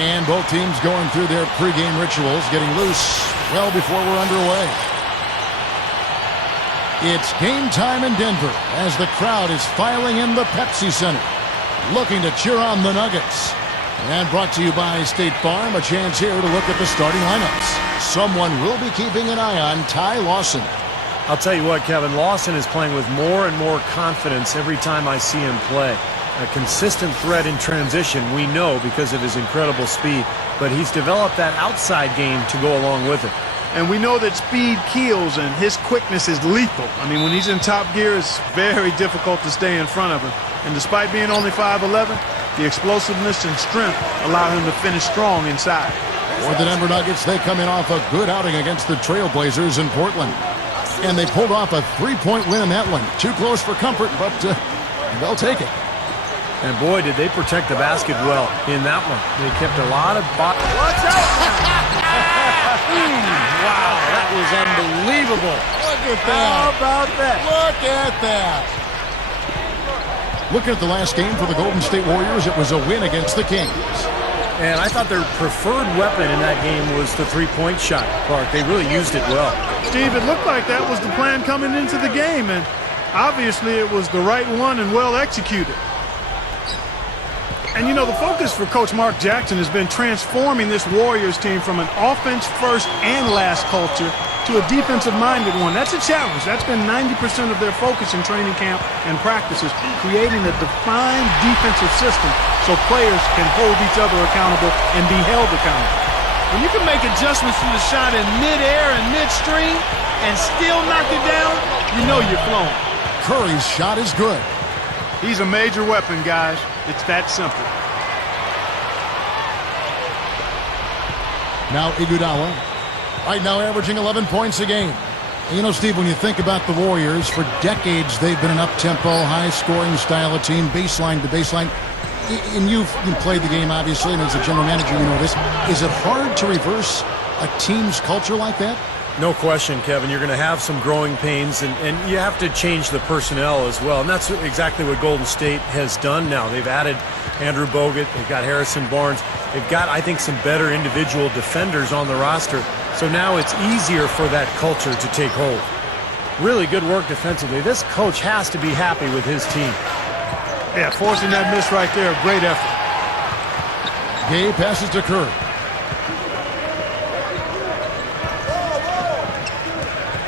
And both teams going through their pregame rituals, getting loose well before we're underway. It's game time in Denver as the crowd is filing in the Pepsi Center, looking to cheer on the Nuggets. And brought to you by State Farm, a chance here to look at the starting lineups. Someone will be keeping an eye on Ty Lawson. I'll tell you what, Kevin, Lawson is playing with more and more confidence every time I see him play. A consistent threat in transition, we know, because of his incredible speed, but he's developed that outside game to go along with it. And we know that speed kills, and his quickness is lethal. I mean, when he's in top gear, it's very difficult to stay in front of him. And despite being only 5'11", the explosiveness and strength allow him to finish strong inside. For the Denver Nuggets, they come in off a good outing against the Trailblazers in Portland. And they pulled off a three-point win in that one. Too close for comfort, but they'll take it. And boy, did they protect the basket well in that one. They kept a lot of... Watch out! Wow, that was unbelievable. Look at that. How about that? Look at that. Looking at the last game for the Golden State Warriors, it was a win against the Kings. And I thought their preferred weapon in that game was the three-point shot, Clark. They really used it well. Steve, it looked like that was the plan coming into the game, and obviously it was the right one and well executed. And, you know, the focus for Coach Mark Jackson has been transforming this Warriors team from an offense-first and last culture to a defensive-minded one. That's a challenge. That's been 90% of their focus in training camp and practices, creating a defined defensive system so players can hold each other accountable and be held accountable. When you can make adjustments to the shot in midair and midstream and still knock it down, you know you're flowing. Curry's shot is good. He's a major weapon, guys. It's that simple. Now Iguodala, right now averaging 11 points a game. And you know, Steve, when you think about the Warriors, for decades they've been an up-tempo, high-scoring style of team, baseline to baseline. And you've played the game, obviously, and as a general manager, you know this. Is it hard to reverse a team's culture like that? No question, Kevin. You're going to have some growing pains, and you have to change the personnel as well. And that's exactly what Golden State has done now. They've added Andrew Bogut. They've got Harrison Barnes. They've got, I think, some better individual defenders on the roster. So now it's easier for that culture to take hold. Really good work defensively. This coach has to be happy with his team. Yeah, forcing that miss right there, great effort. Gay passes to Curry.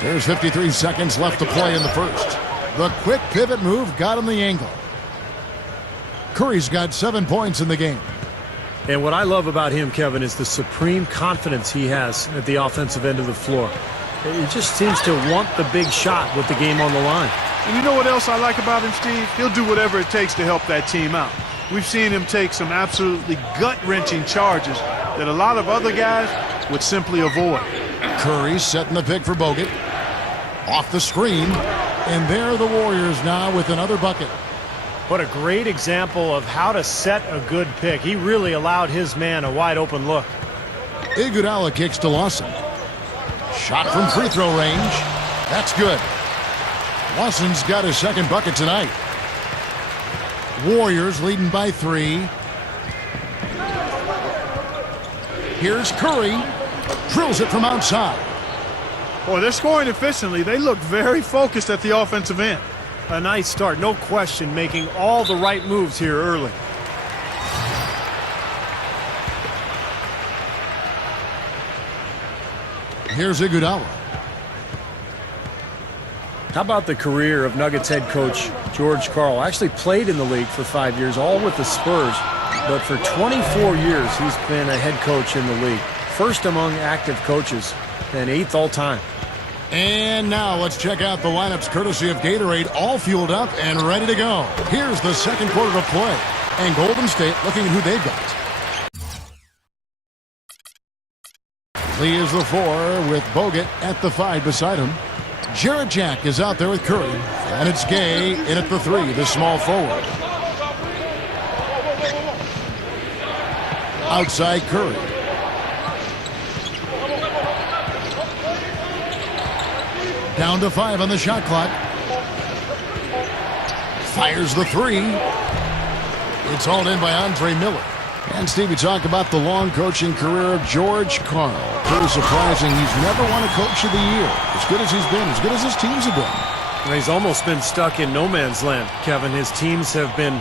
There's 53 seconds left to play in the first. The quick pivot move got him the angle. Curry's got 7 points in the game. And what I love about him, Kevin, is the supreme confidence he has at the offensive end of the floor. He just seems to want the big shot with the game on the line. And you know what else I like about him, Steve? He'll do whatever it takes to help that team out. We've seen him take some absolutely gut-wrenching charges that a lot of other guys would simply avoid. Curry setting the pick for Bogut. Off the screen. And there are the Warriors now with another bucket. What a great example of how to set a good pick. He really allowed his man a wide-open look. Iguodala kicks to Lawson. Shot from free throw range. That's good. Lawson's got his second bucket tonight. Warriors leading by 3. Here's Curry. Drills it from outside. Boy, they're scoring efficiently. They look very focused at the offensive end. A nice start, no question, making all the right moves here early. Here's Iguodala. How about the career of Nuggets head coach George Karl? Actually played in the league for 5 years, all with the Spurs. But for 24 years, he's been a head coach in the league. First among active coaches and 8th all time. And now let's check out the lineups courtesy of Gatorade, all fueled up and ready to go. Here's the second quarter of play. And Golden State looking at who they've got. Lee is the 4 with Bogut at the 5 beside him. Jarrett Jack is out there with Curry. And it's Gay in at the 3, the small forward. Outside Curry. Down to 5 on the shot clock. Fires the 3. It's hauled in by Andre Miller. And Stevie, talk about the long coaching career of George Karl. Pretty surprising. He's never won a Coach of the Year. As good as he's been, as good as his teams have been. He's almost been stuck in no man's land, Kevin. His teams have been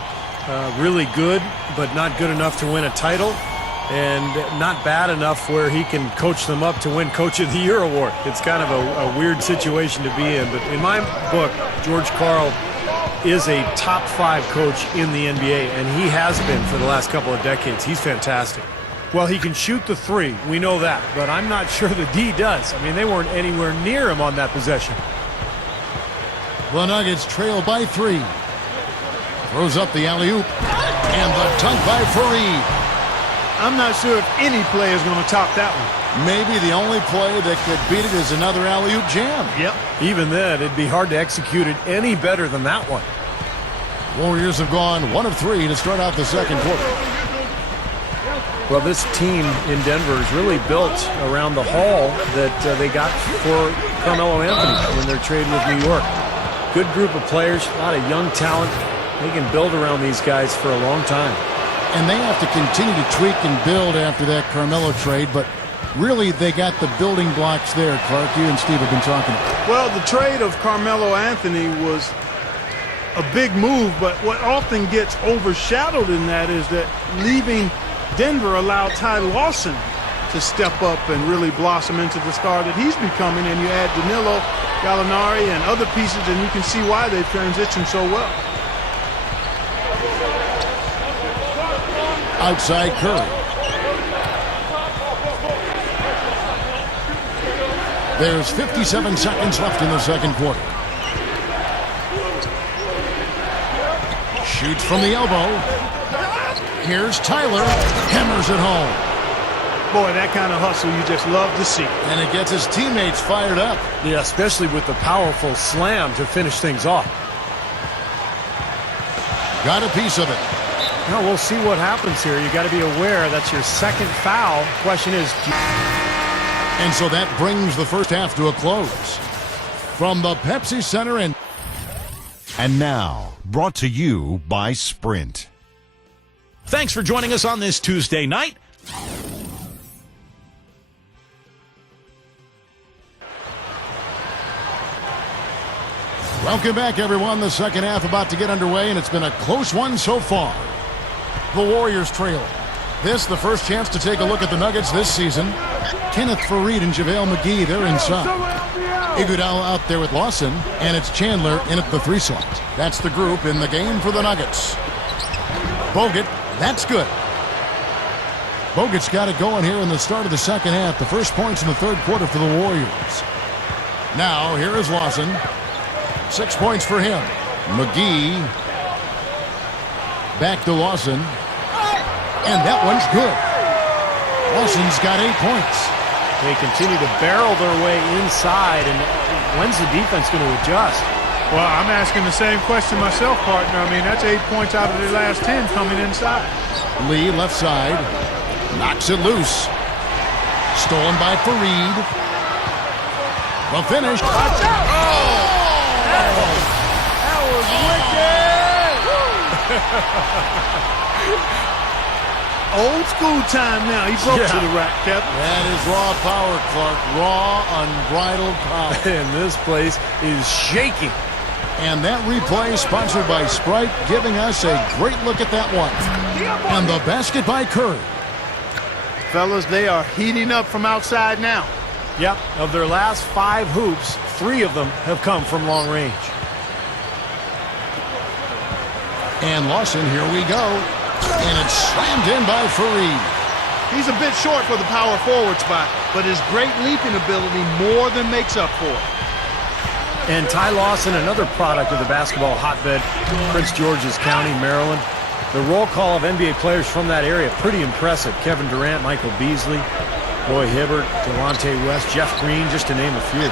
really good, but not good enough to win a title, and not bad enough where he can coach them up to win Coach of the Year award. It's kind of a weird situation to be in. But in my book, George Karl is a top 5 coach in the NBA, and he has been for the last couple of decades. He's fantastic. Well, he can shoot the 3. We know that. But I'm not sure the D does. I mean, they weren't anywhere near him on that possession. The Nuggets trail by 3. Throws up the alley-oop. And the dunk by Fareed. I'm not sure if any play is going to top that one. Maybe the only play that could beat it is another alley-oop jam. Yep. Even then, it'd be hard to execute it any better than that one. Warriors have gone 1 of 3 to start out the second quarter. Well, this team in Denver is really built around the haul that they got for Carmelo Anthony in their trade with New York. Good group of players, a lot of young talent. They can build around these guys for a long time. And they have to continue to tweak and build after that Carmelo trade, but really they got the building blocks there, Clark. You and Steve have been talking about. Well, the trade of Carmelo Anthony was a big move, but what often gets overshadowed in that is that leaving Denver allowed Ty Lawson to step up and really blossom into the star that he's becoming, and you add Danilo, Gallinari, and other pieces, and you can see why they've transitioned so well. Outside Curry. There's 57 seconds left in the second quarter. Shoots from the elbow. Here's Tyler. Hammers it home. Boy, that kind of hustle you just love to see. And it gets his teammates fired up. Yeah, especially with the powerful slam to finish things off. Got a piece of it. Well, we'll see what happens here. You got to be aware that's your second foul. Question is, and so that brings the first half to a close. From the Pepsi Center and now, brought to you by Sprint. Thanks for joining us on this Tuesday night. Welcome back, everyone. The second half about to get underway, and it's been a close one so far. The Warriors trail. This, the first chance to take a look at the Nuggets this season. Kenneth Fareed and JaVale McGee, they're inside. Iguodala out there with Lawson, and it's Chandler in at the 3 slot. That's the group in the game for the Nuggets. Bogut, that's good. Bogut's got it going here in the start of the second half. The first points in the third quarter for the Warriors. Now, here is Lawson. 6 points for him. McGee. Back to Lawson. And that one's good. Lawson's got 8 points. they continue to barrel their way inside, and when's the defense going to adjust? Well, I'm asking the same question myself, partner. I mean, that's 8 points out of their last 10 coming inside. Lee, left side, knocks it loose. Stolen by Fareed. The finish. Watch out! That was wicked! Old school time now. He broke to the rack, Kevin. That is raw power, Clark. Raw, unbridled power. And this place is shaking. And that replay sponsored by Sprite, giving us a great look at that one. And the basket by Curry. Fellas, they are heating up from outside now. Yep, of their last 5 hoops, 3 of them have come from long range. And Lawson, here we go. And it's slammed in by Fareed. He's a bit short for the power forward spot, but his great leaping ability more than makes up for it. And Ty Lawson, another product of the basketball hotbed, Prince George's County, Maryland. The roll call of NBA players from that area, pretty impressive. Kevin Durant, Michael Beasley, Roy Hibbert, Delonte West, Jeff Green, just to name a few.